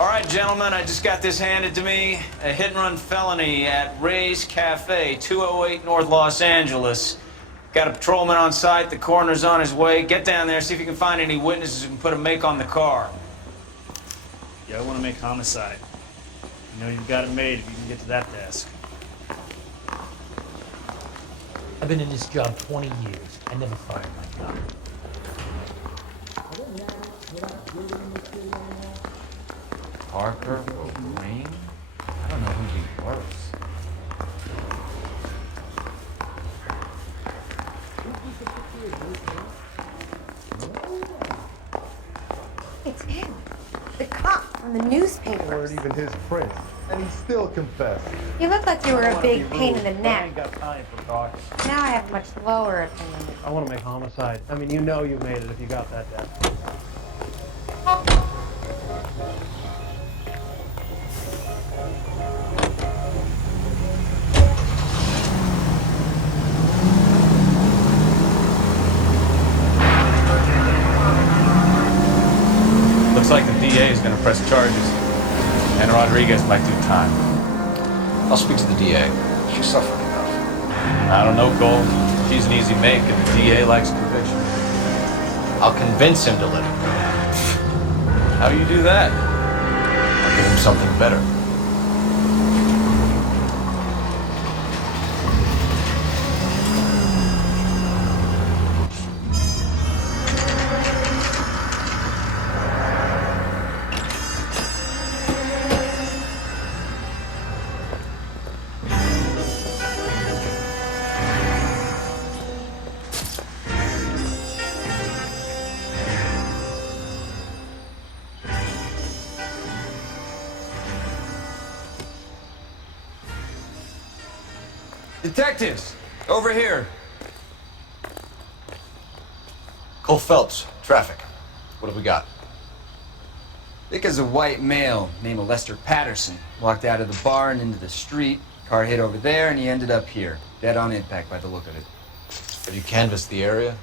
All right, gentlemen, I just got this handed to me. A hit-and-run felony at Ray's Cafe, 208 North Los Angeles. Got a patrolman on site. The coroner's on his way. Get down there, see if you can find any witnesses who can put a make on the car. Yeah, I want to make homicide. You know you've got it made if you can get to that desk. I've been in this job 20 years. I never fired my gun. Parker or Green? I don't know who'd be worse. It's him. The cop from the newspapers. Weren't even his print, and he still confessed. You look like you were a big pain in the I neck. ain't got time for talking. Now I have a much lower opinion. I want to make homicide. I mean, you know you made it if you got that death. Looks like the DA is going to press charges. And Rodriguez might do time. I'll speak to the DA. She's suffering enough. I don't know, Cole. She's an easy make, and the DA likes conviction. I'll convince him to let him go. How do you do that? I'll give him something better. Detectives, over here. Cole Phelps, traffic. What have we got? Because a white male named Lester Patterson walked out of the bar and into the street. Car hit over there, and he ended up here, dead on impact by the look of it. Have you canvassed the area?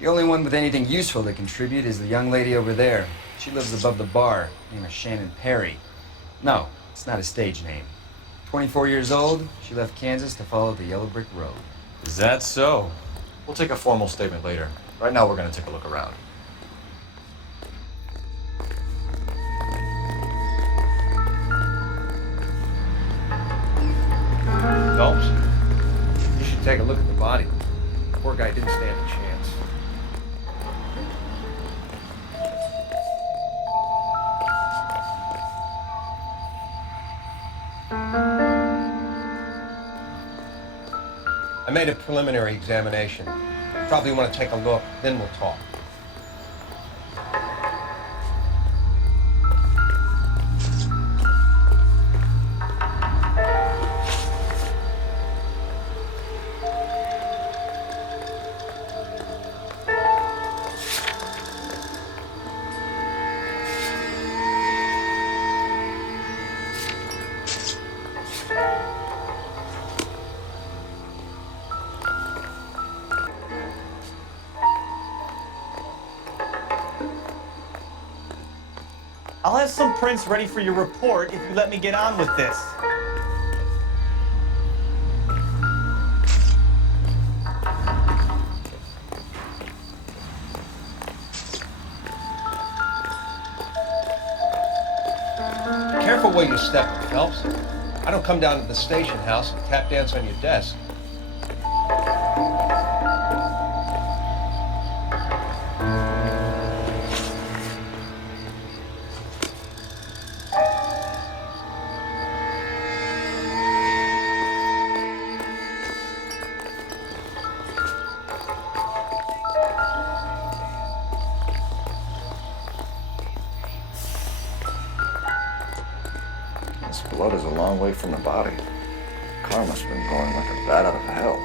The only one with anything useful to contribute is the young lady over there. She lives above the bar, named Shannon Perry. No, it's not a stage name. 24 years old, she left Kansas to follow the yellow brick road. Is that so? We'll take a formal statement later. Right now, we're going to take a look around. Phelps, you should take a look at the body. The poor guy didn't stand a chance. I made a preliminary examination. Probably want to take a look, then we'll talk. I'll have some prints ready for your report if you let me get on with this. Careful where you step, Phelps. I don't come down to the station house and tap dance on your desk. This blood is a long way from the body. The car must have been going like a bat out of hell.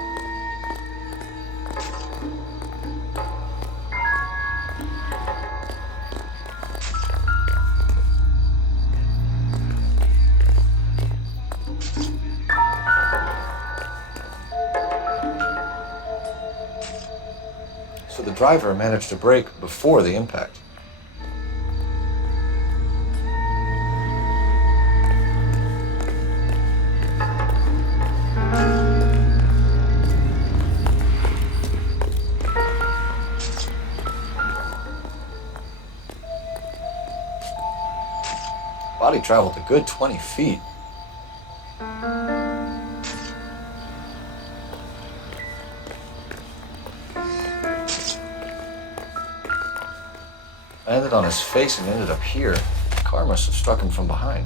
So the driver managed to brake before the impact. Body traveled a good 20 feet. Landed on his face and ended up here. The car must have struck him from behind.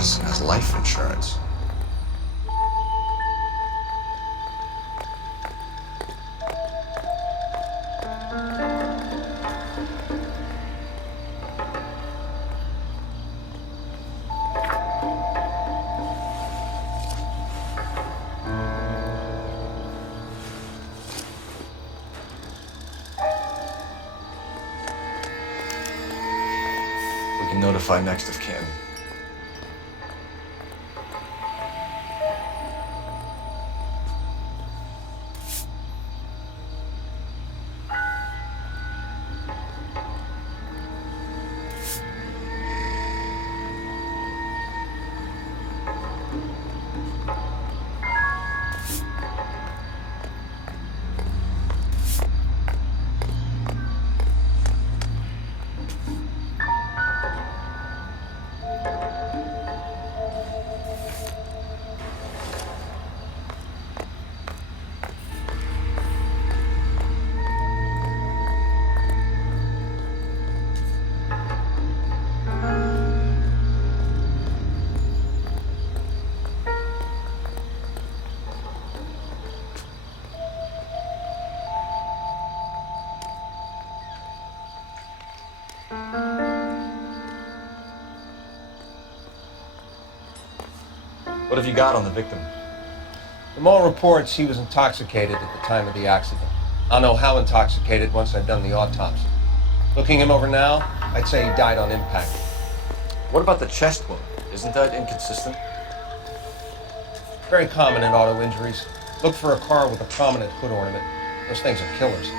Has life insurance. We can notify next of kin. What have you got on the victim? From all reports, he was intoxicated at the time of the accident. I'll know how intoxicated once I've done the autopsy. Looking him over now, I'd say he died on impact. What about the chest wound? Isn't that inconsistent? Very common in auto injuries. Look for a car with a prominent hood ornament. Those things are killers.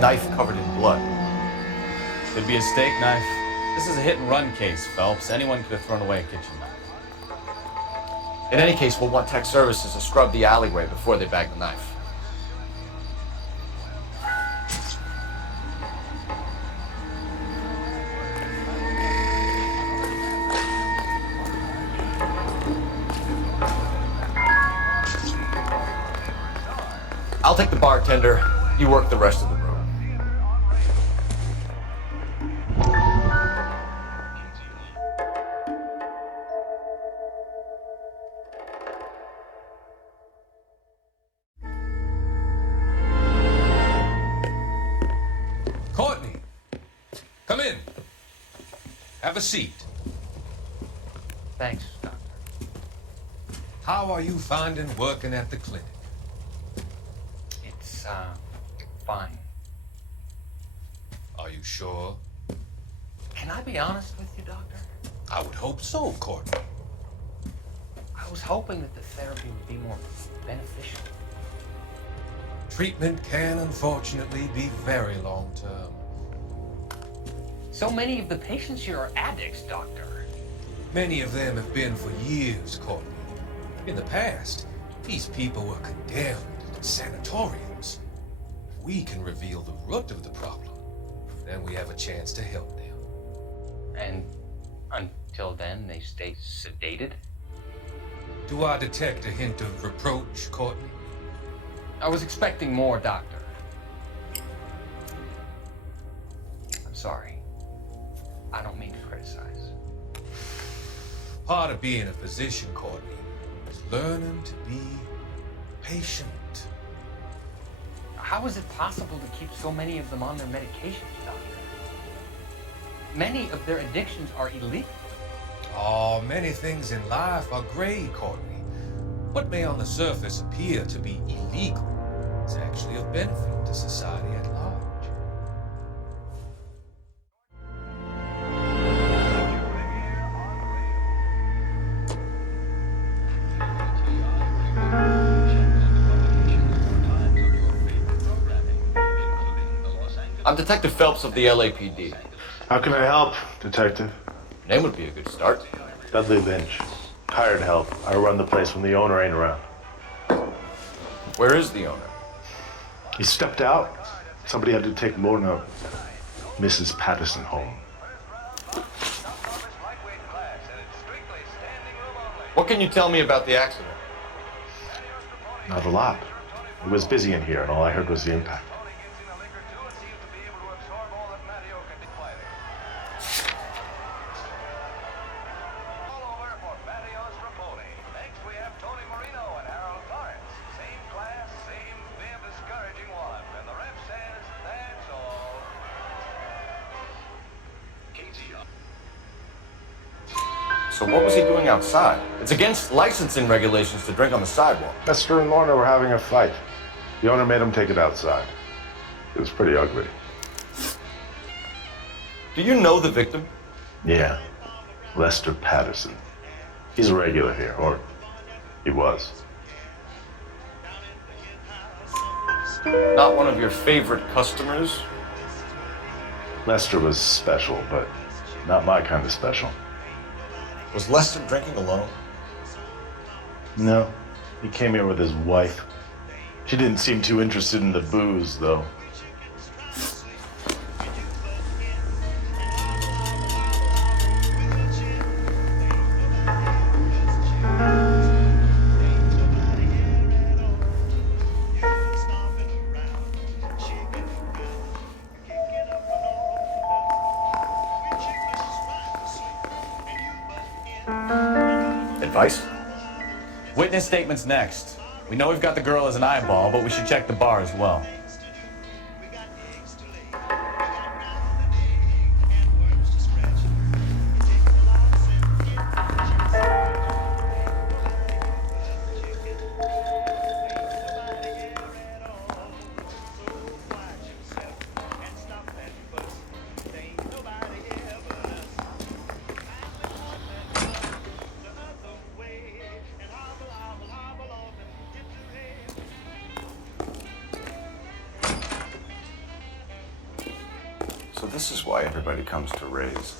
Knife covered in blood. Could be a steak knife. This is a hit-and-run case, Phelps. Anyone could have thrown away a kitchen knife. In any case, we'll want tech services to scrub the alleyway before they bag the knife. I'll take the bartender. You work the rest of the room. Courtney, come in. Have a seat. Thanks, Doctor. How are you finding working at the clinic? It's, fine. Are you sure? Can I be honest with you, Doctor? I would hope so, Courtney. I was hoping that the therapy would be more beneficial. Treatment can, unfortunately, be very long-term. So many of the patients here are addicts, Doctor. Many of them have been for years, Courtney. In the past, These people were condemned to sanatoriums. If we can reveal the root of the problem, then we have a chance to help them. And until then, they stay sedated? Do I detect a hint of reproach, Courtney? I was expecting more, Doctor. I'm sorry. I don't mean to criticize. Part of being a physician, Courtney, is learning to be patient. How is it possible to keep so many of them on their medications, Doctor? Many of their addictions are illegal. Oh, many things in life are gray, Courtney. What may on the surface appear to be illegal is actually of benefit to society at large. I'm Detective Phelps of the LAPD. How can I help, Detective? Name would be a good start. Dudley Lynch. Hired help. I run the place when the owner ain't around. Where is the owner? He stepped out. Somebody had to take Mona, Mrs. Patterson, home. What can you tell me about the accident? Not a lot. It was busy in here, and all I heard was the impact. So what was he doing outside? It's against licensing regulations to drink on the sidewalk. Esther and Lorna were having a fight. The owner made him take it outside. It was pretty ugly. Do you know the victim? Yeah. Lester Patterson. He's a regular here, or he was. Not one of your favorite customers? Lester was special, but not my kind of special. Was Lester drinking alone? No. He came here with his wife. She didn't seem too interested in the booze, though. Advice? Witness statements next. We know we've got the girl as an eyeball, but we should check the bar as well. So this is why everybody comes to Ray's.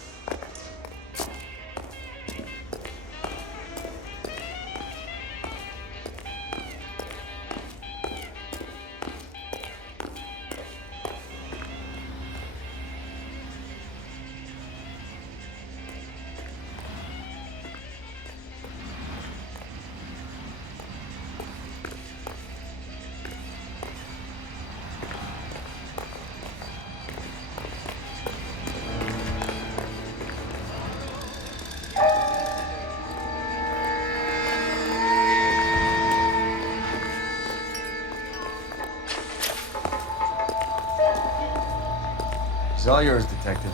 It's all yours, Detective.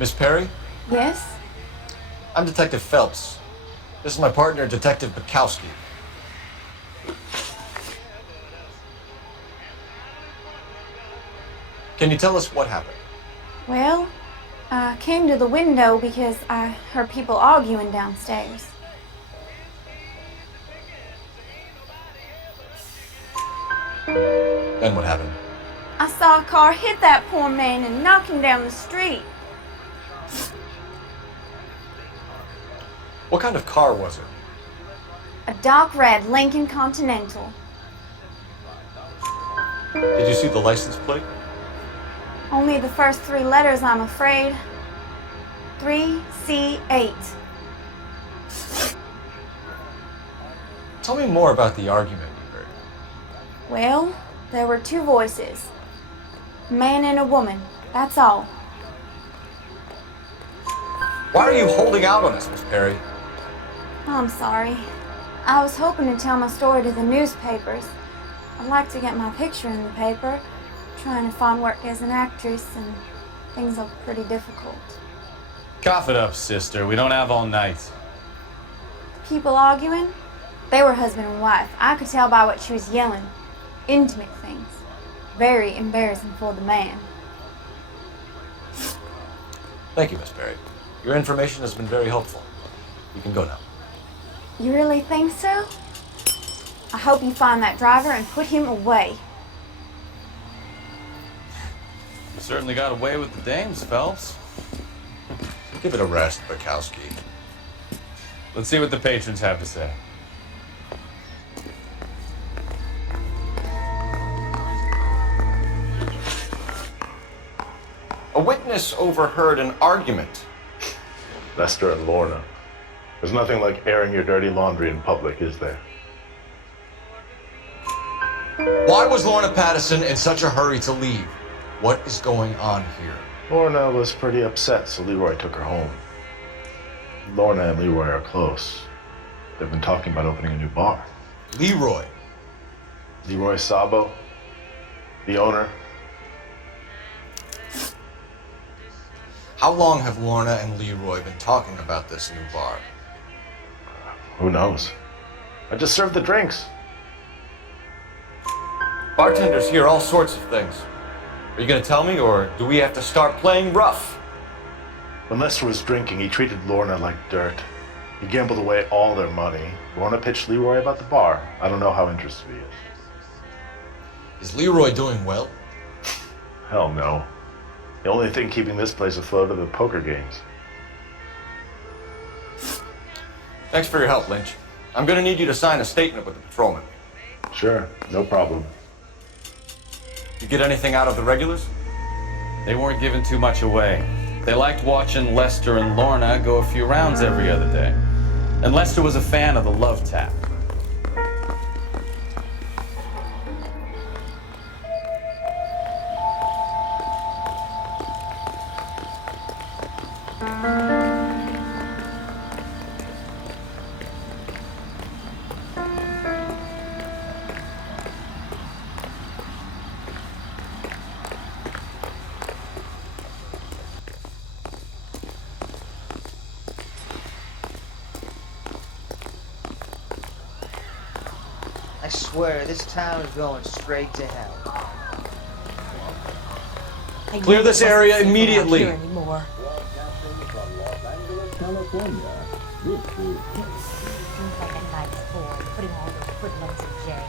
Miss Perry? Yes? I'm Detective Phelps. This is my partner, Detective Bukowski. Can you tell us what happened? Well, I came to the window because I heard people arguing downstairs. Then what happened? I saw a car hit that poor man and knock him down the street. What kind of car was it? A dark red Lincoln Continental. Did you see the license plate? Only the first 3 letters, I'm afraid. 3C8. Tell me more about the argument you heard. Well, there were 2 voices. A man and a woman, that's all. Why are you holding out on us, Miss Perry? I'm sorry. I was hoping to tell my story to the newspapers. I'd like to get my picture in the paper. Trying to find work as an actress, and things are pretty difficult. Cough it up, sister. We don't have all night. People arguing? They were husband and wife. I could tell by what she was yelling. Intimate things. Very embarrassing for the man. Thank you, Miss Perry. Your information has been very helpful. You can go now. You really think so? I hope you find that driver and put him away. You certainly got away with the dames, Phelps. Give it a rest, Bukowski. Let's see what the patrons have to say. A witness overheard an argument. Lester and Lorna. There's nothing like airing your dirty laundry in public, is there? Why was Lorna Patterson in such a hurry to leave? What is going on here? Lorna was pretty upset, so Leroy took her home. Lorna and Leroy are close. They've been talking about opening a new bar. Leroy? Leroy Sabo, the owner. How long have Lorna and Leroy been talking about this new bar? Who knows? I just served the drinks. Bartenders hear all sorts of things. Are you going to tell me, or do we have to start playing rough? When Lester was drinking, he treated Lorna like dirt. He gambled away all their money. Lorna pitched Leroy about the bar. I don't know how interested he is. Is Leroy doing well? Hell no. The only thing keeping this place afloat are the poker games. Thanks for your help, Lynch. I'm going to need you to sign a statement with the patrolman. Sure, no problem. You get anything out of the regulars? They weren't giving too much away. They liked watching Lester and Lorna go a few rounds every other day. And Lester was a fan of the love tap. I swear, this town is going straight to hell. Clear this area immediately. Here anymore. Seems like a nice boy, putting all those hoodlums in jail.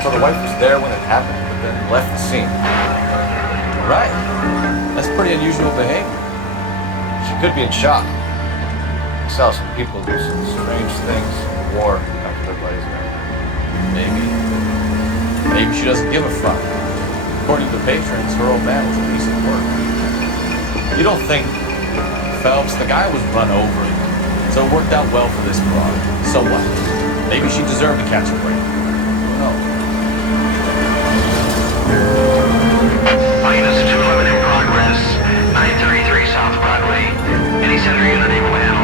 So the wife was there when it happened, but then left the scene. Right. pretty unusual behavior. She could be in shock. I saw some people do some strange things in the war after everybody's there. Maybe she doesn't give a fuck. According to the patrons, her old man was a piece of work. You don't think, Phelps, the guy was run over, so it worked out well for this broad. So what? Maybe she deserved to catch a break. Who knows? Units 211 in progress. 933 South Broadway. Any center unit able to handle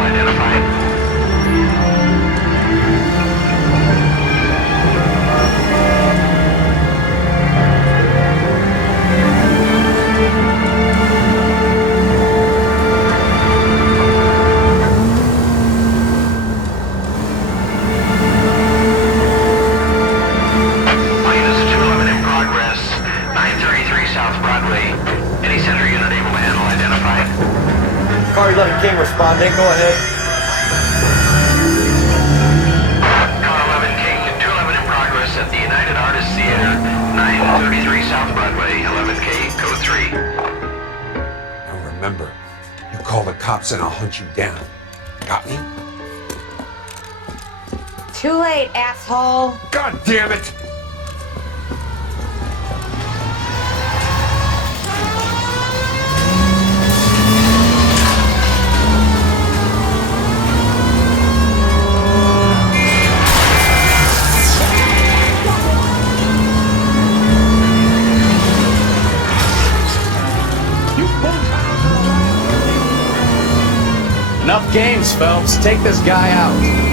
identified. Car 11 King responding, go ahead. Car 11 King, 211 in progress at the United Artists Theater, 933 South Broadway, 11K, code 3. Now remember, you call the cops and I'll hunt you down. Got me? Too late, asshole. God damn it! Enough games, Phelps. Take this guy out.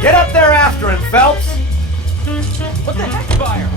Get up there after him, Phelps! What the heck, fire?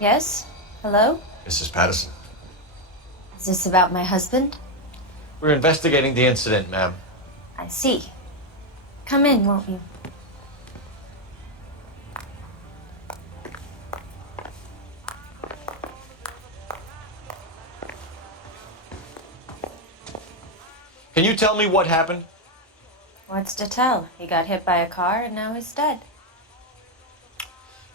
Yes? Hello? Mrs. Patterson. Is this about my husband? We're investigating the incident, ma'am. I see. Come in, won't you? Can you tell me what happened? What's to tell? He got hit by a car and now he's dead.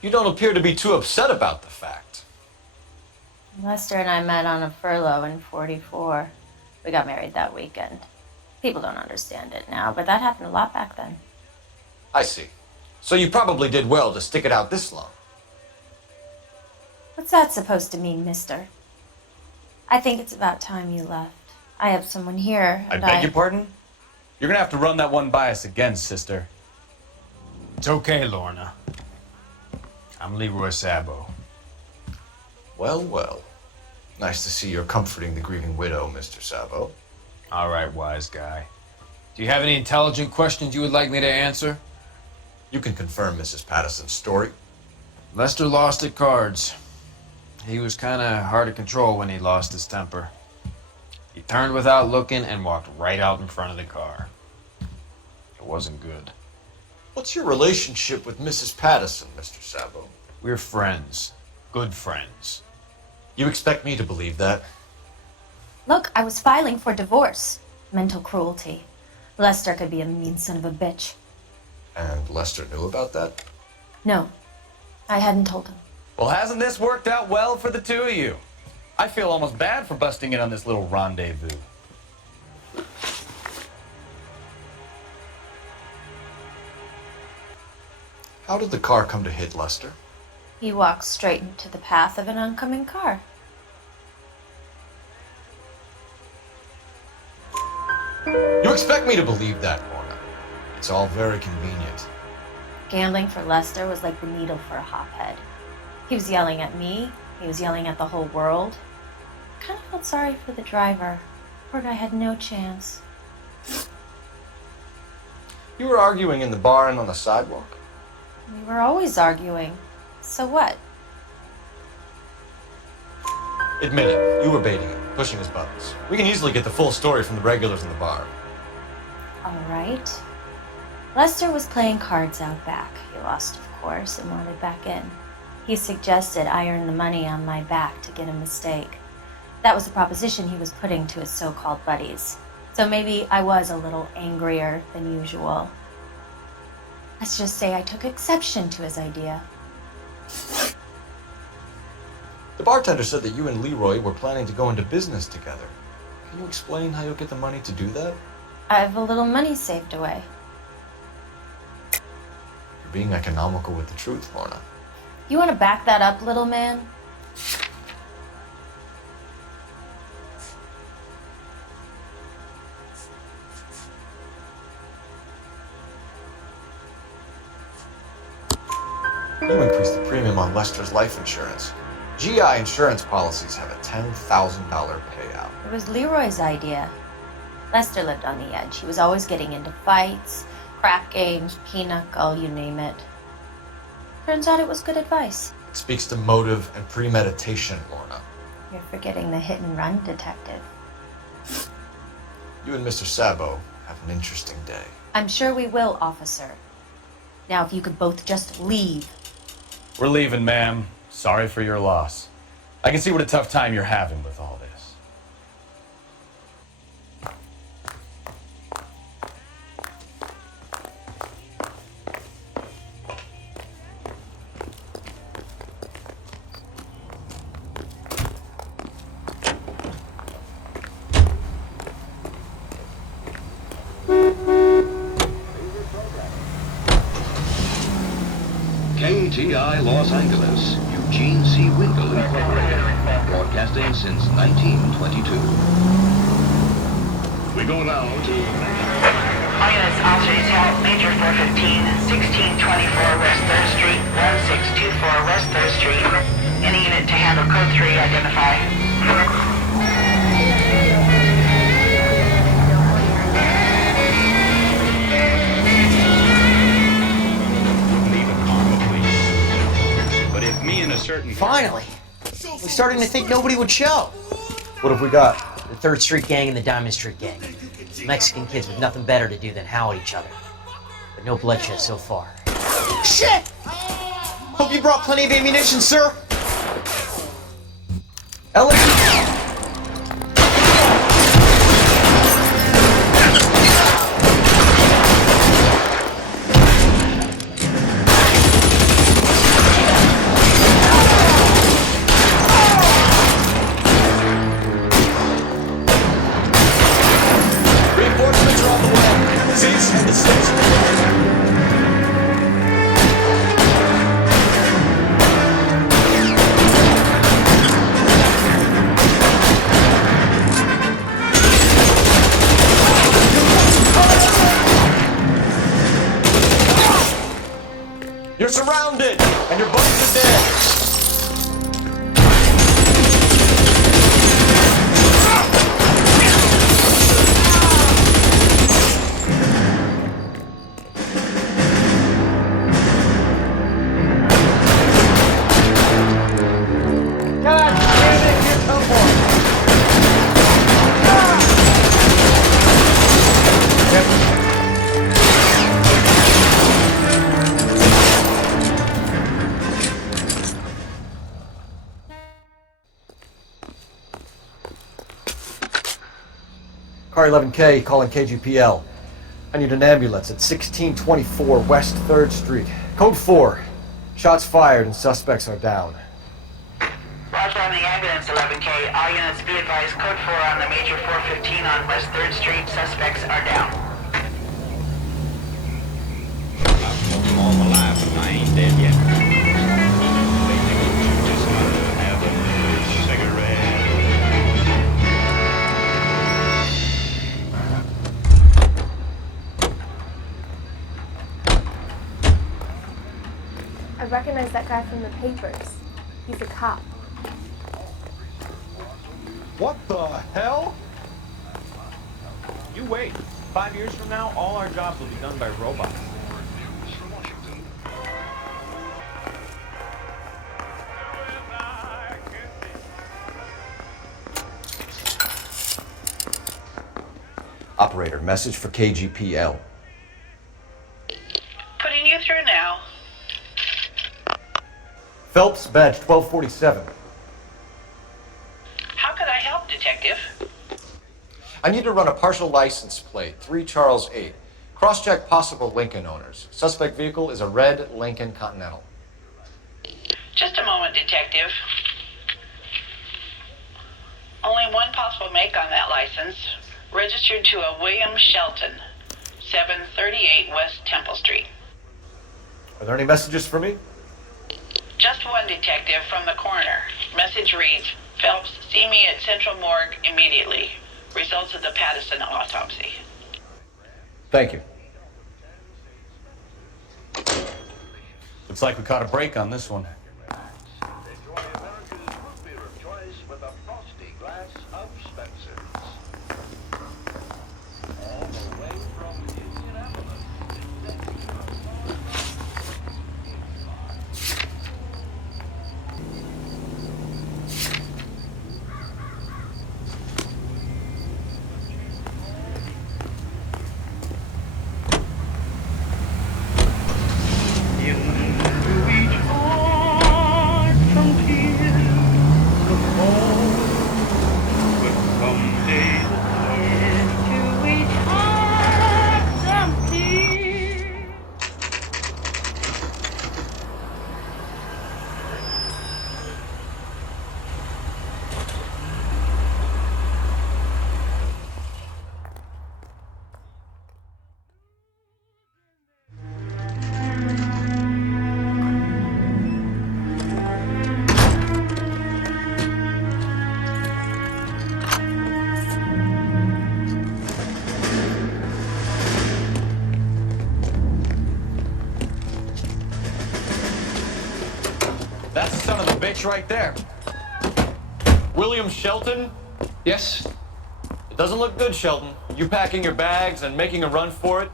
You don't appear to be too upset about the fact. Lester and I met on a furlough in 44. We got married that weekend. People don't understand it now, but that happened a lot back then. I see. So you probably did well to stick it out this long. What's that supposed to mean, mister? I think it's about time you left. I have someone here, I and beg your pardon? You're gonna have to run that one by us again, sister. It's okay, Lorna. I'm Leroy Sabo. Well, well. Nice to see you're comforting the grieving widow, Mr. Sabo. All right, wise guy. Do you have any intelligent questions you would like me to answer? You can confirm Mrs. Patterson's story. Lester lost at cards. He was kind of hard to control when he lost his temper. He turned without looking and walked right out in front of the car. It wasn't good. What's your relationship with Mrs. Patterson, Mr. Sabo? We're friends. Good friends. You expect me to believe that? Look, I was filing for divorce. Mental cruelty. Lester could be a mean son of a bitch. And Lester knew about that? No, I hadn't told him. Well, hasn't this worked out well for the two of you? I feel almost bad for busting in on this little rendezvous. How did the car come to hit Lester? He walked straight into the path of an oncoming car. You expect me to believe that, Lorna? It's all very convenient. Gambling for Lester was like the needle for a hophead. He was yelling at me. He was yelling at the whole world. I kind of felt sorry for the driver. Poor guy had no chance. You were arguing in the bar and on the sidewalk? We were always arguing. So what? Admit it, you were baiting him, pushing his buttons. We can easily get the full story from the regulars in the bar. All right. Lester was playing cards out back. He lost, of course, and wanted back in. He suggested I earn the money on my back to get a mistake. That was the proposition he was putting to his so-called buddies. So maybe I was a little angrier than usual. Let's just say I took exception to his idea. The bartender said that you and Leroy were planning to go into business together. Can you explain how you'll get the money to do that? I have a little money saved away. You're being economical with the truth, Lorna. You want to back that up, little man? You increased the premium on Lester's life insurance. GI insurance policies have a $10,000 payout. It was Leroy's idea. Lester lived on the edge. He was always getting into fights, crap games, pinochle, you name it. Turns out it was good advice. It speaks to motive and premeditation, Lorna. You're forgetting the hit and run detective. You and Mr. Sabo have an interesting day. I'm sure we will, officer. Now, if you could both just leave. We're leaving, ma'am. Sorry for your loss. I can see what a tough time you're having with all this. KTI Los Angeles, Eugene C. Winkle, broadcasting since 1922. We go now to... All units, officers, help Major 415, 1624 West 3rd Street, 1624 West 3rd Street. Any unit to handle code 3, identify. Finally! We're starting to think nobody would show. What have we got? The 3rd Street Gang and the Diamond Street Gang. Mexican kids with nothing better to do than howl at each other. But no bloodshed so far. Shit! Hope you brought plenty of ammunition, sir! You're surrounded, and your buddies are dead. Car 11K calling KGPL. I need an ambulance at 1624 West 3rd Street. Code 4. Shots fired and suspects are down. Roger on the ambulance, 11K. All units be advised, code 4 on the major 415 on West 3rd Street. Suspects are down. I've smoked them all my life, but I ain't dead yet. Just gotta have a cigarette. I recognize that guy from the papers. He's a cop. What the hell? You wait. 5 years from now, all our jobs will be done by robots. Operator, message for KGPL. Putting you through now. Phelps, badge 1247. How could I help, Detective? I need to run a partial license plate, 3 Charles 8. Cross-check possible Lincoln owners. Suspect vehicle is a red Lincoln Continental. Just a moment, Detective. Only one possible make on that license. Registered to a William Shelton, 738 West Temple Street. Are there any messages for me? Just one, Detective, from the coroner. Message reads, Phelps, see me at Central Morgue immediately. Results of the Pattison autopsy. Thank you. Looks like we caught a break on this one. That's the son of a bitch right there. William Shelton? Yes? It doesn't look good, Shelton. You packing your bags and making a run for it?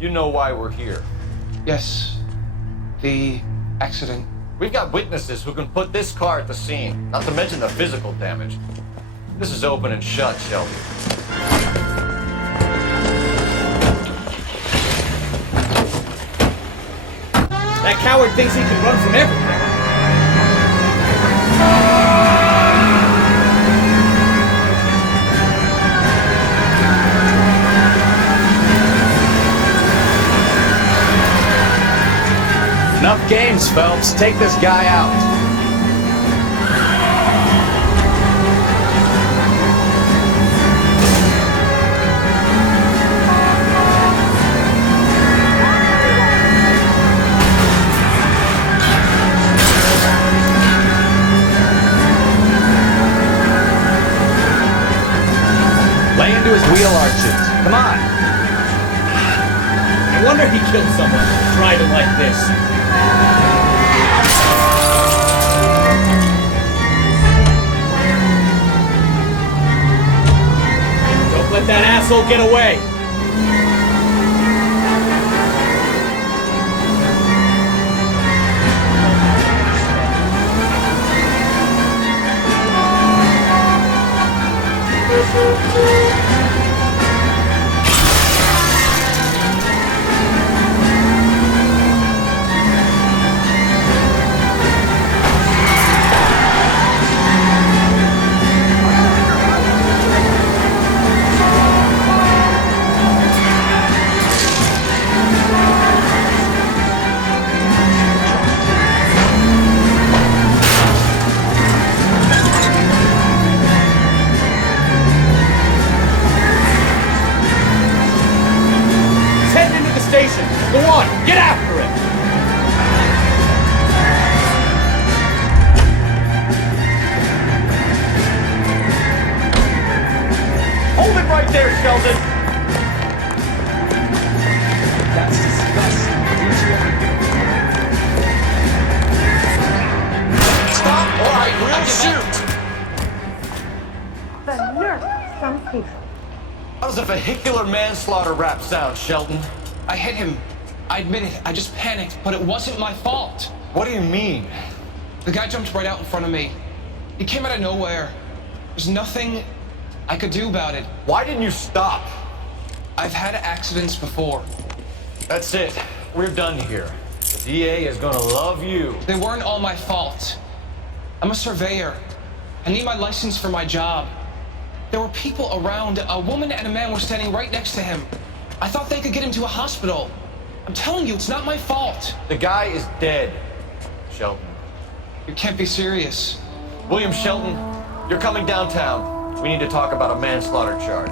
You know why we're here. Yes. The accident. We've got witnesses who can put this car at the scene, not to mention the physical damage. This is open and shut, Shelton. That coward thinks he can run from everything. Enough games, Phelps. Take this guy out. Lay into his wheel arches. Come on. No wonder he killed someone riding like this. asshole get away! Go on, get after it! Hold it right there, Sheldon! That's disgusting. Stop or I will shoot! The nerve, some people. How does a vehicular manslaughter rap sound, Sheldon? I hit him. I admit it. I just panicked, but it wasn't my fault. What do you mean? The guy jumped right out in front of me. He came out of nowhere. There's nothing I could do about it. Why didn't you stop? I've had accidents before. That's it. We're done here. The DA is gonna love you. They weren't all my fault. I'm a surveyor. I need my license for my job. There were people around. A woman and a man were standing right next to him. I thought they could get him to a hospital. I'm telling you, it's not my fault. The guy is dead, Sheldon. You can't be serious. William Shelton, you're coming downtown. We need to talk about a manslaughter charge.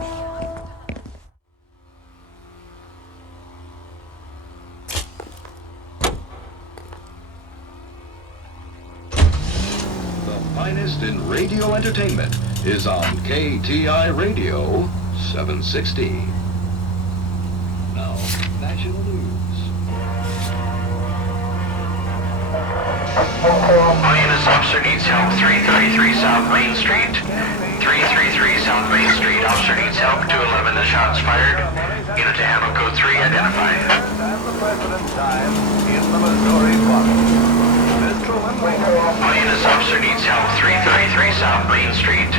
The finest in radio entertainment is on KTI Radio 760. Now, national news. Units officer needs help. 333 South Main Street. 333 South Main Street. Officer needs help. 211, the shots fired. Unit to handle code 3, identify. Units officer needs help. 333 South Main Street.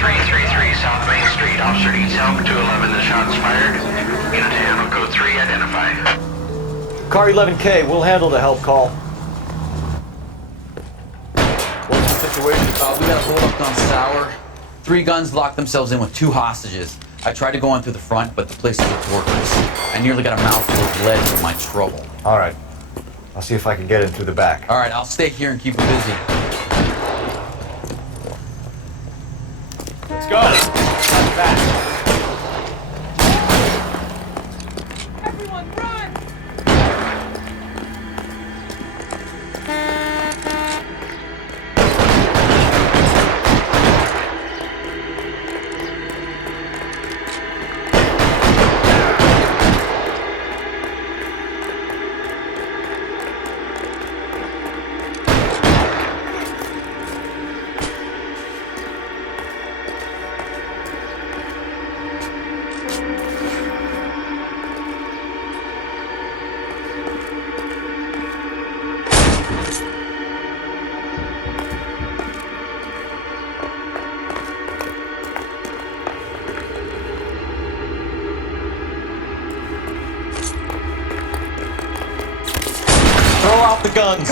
333 South Main Street. Officer needs help. 211, the shots fired. Unit to handle code 3, identify. Car 11K, we'll handle the help call. What's the situation? We got a hold up on Sour. 3 guns locked themselves in with 2 hostages. I tried to go in through the front, but the place is a fortress. I nearly got a mouthful of lead from my trouble. All right. I'll see if I can get in through the back. All right, I'll stay here and keep it busy. Let's go. Back. Everyone run! Throw out the guns.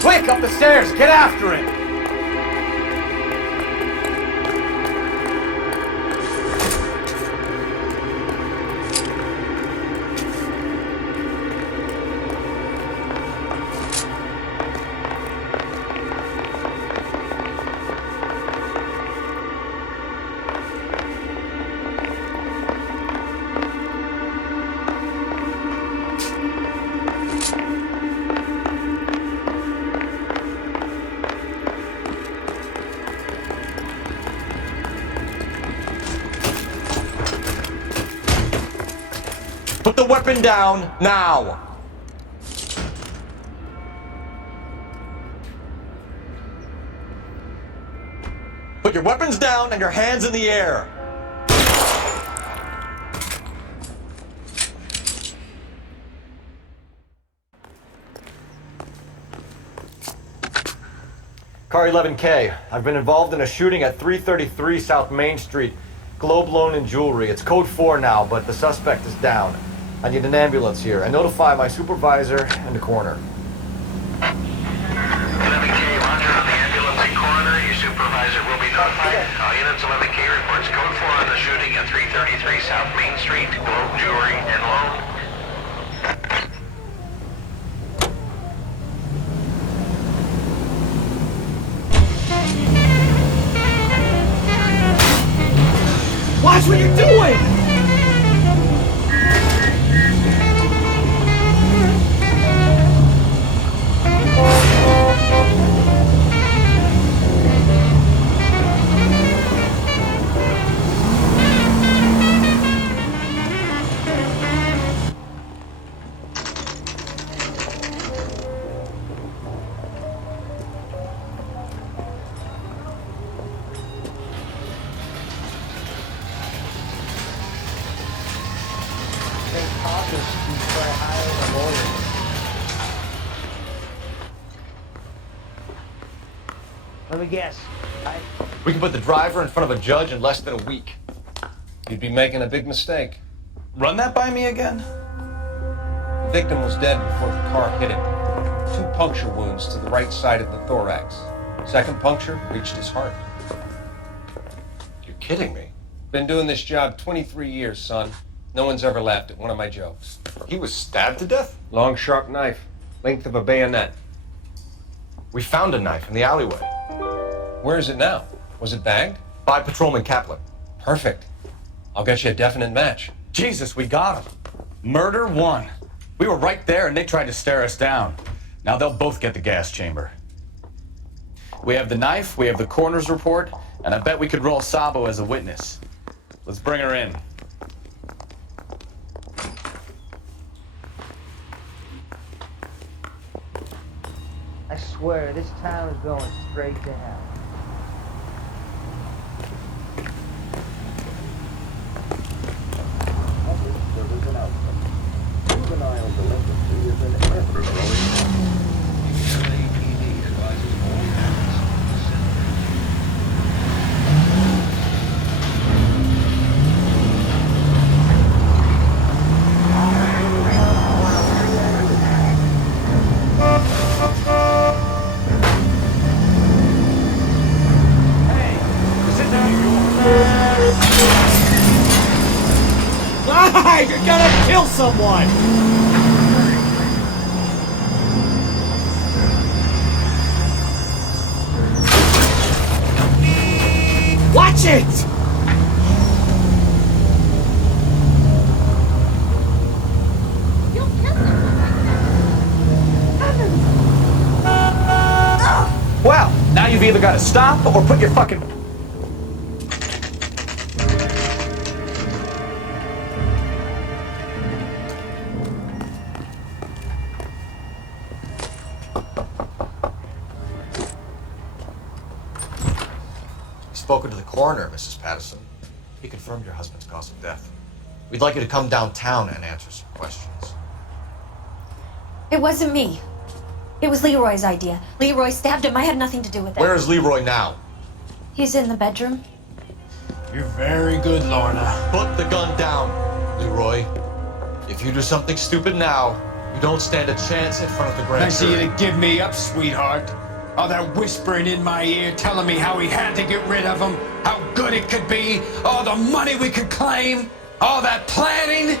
Quick, up the stairs. Get after it. Put the weapon down now. Put your weapons down and your hands in the air. Car 11K. I've been involved in a shooting at 333 South Main Street. Globe Loan and Jewelry. It's code 4 now, but the suspect is down. I need an ambulance here. And notify my supervisor and the coroner. 11K, roger on the ambulance and coroner. Your supervisor will be notified. All units, 11K reports code 4 on the shooting at 333 South Main Street. Globe Jewelry and Loan. Watch what you're doing! Let me guess. We can put the driver in front of a judge in less than a week. You'd be making a big mistake. Run that by me again? The victim was dead before the car hit him. 2 puncture wounds to the right side of the thorax. Second puncture reached his heart. You're kidding me. Been doing this job 23 years, son. No one's ever laughed at one of my jokes. He was stabbed to death? Long, sharp knife. Length of a bayonet. We found a knife in the alleyway. Where is it now? Was it bagged? By Patrolman Kaplan. Perfect. I'll get you a definite match. Jesus, we got him. Murder 1. We were right there and they tried to stare us down. Now they'll both get the gas chamber. We have the knife, we have the coroner's report, and I bet we could roll Sabo as a witness. Let's bring her in. I swear, this town is going straight to hell. Juvenile delinquency is an ever-growing problem. The LAPD advises all parents to send You're gonna kill someone! Watch it! Well, now you've either got to stop or put your fucking... Spoken to the coroner, Mrs. Patterson. He confirmed your husband's cause of death. We'd like you to come downtown and answer some questions. It wasn't me. It was Leroy's idea. Leroy stabbed him. I had nothing to do with it. Where is Leroy now? He's in the bedroom. You're very good, Lorna. Put the gun down, Leroy. If you do something stupid now, you don't stand a chance in front of the grand Nice of jury. you to give me up, sweetheart. All that whispering in my ear telling me how he had to get rid of him, how good it could be, all the money we could claim, all that planning,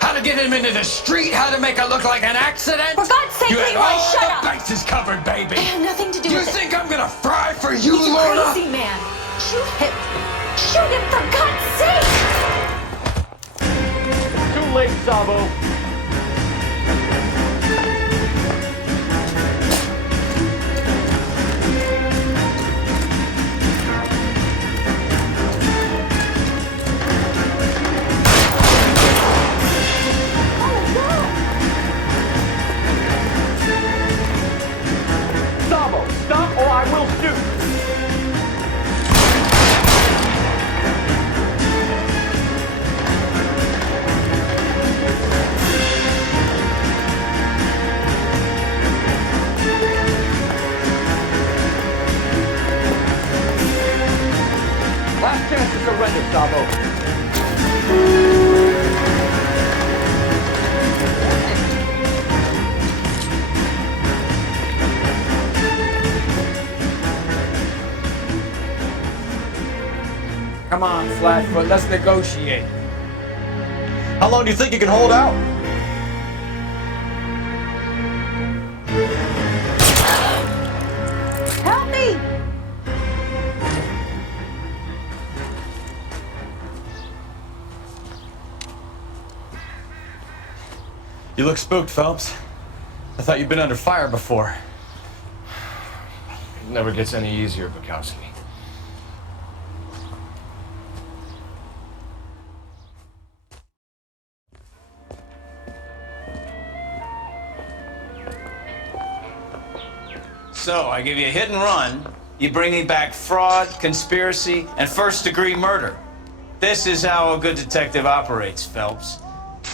how to get him into the street, how to make it look like an accident. For God's sake, you had Leroy, all shut the up. bases covered, baby. I had nothing to do You with it. think I'm gonna fry for you, He's a Lorna? crazy man. Shoot him. Shoot him, for God's sake! Too late, Sabo. Sabo, stop or I will shoot. to surrender, Sabo. Come on, Flatfoot, let's negotiate. How long do you think you can hold out? Help me! You look spooked, Phelps. I thought you'd been under fire before. It never gets any easier, Bukowski. So, I give you a hit and run, you bring me back fraud, conspiracy, and first-degree murder. This is how a good detective operates, Phelps.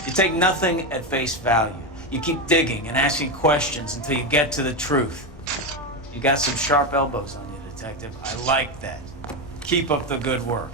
You take nothing at face value. You keep digging and asking questions until you get to the truth. You got some sharp elbows on you, detective. I like that. Keep up the good work.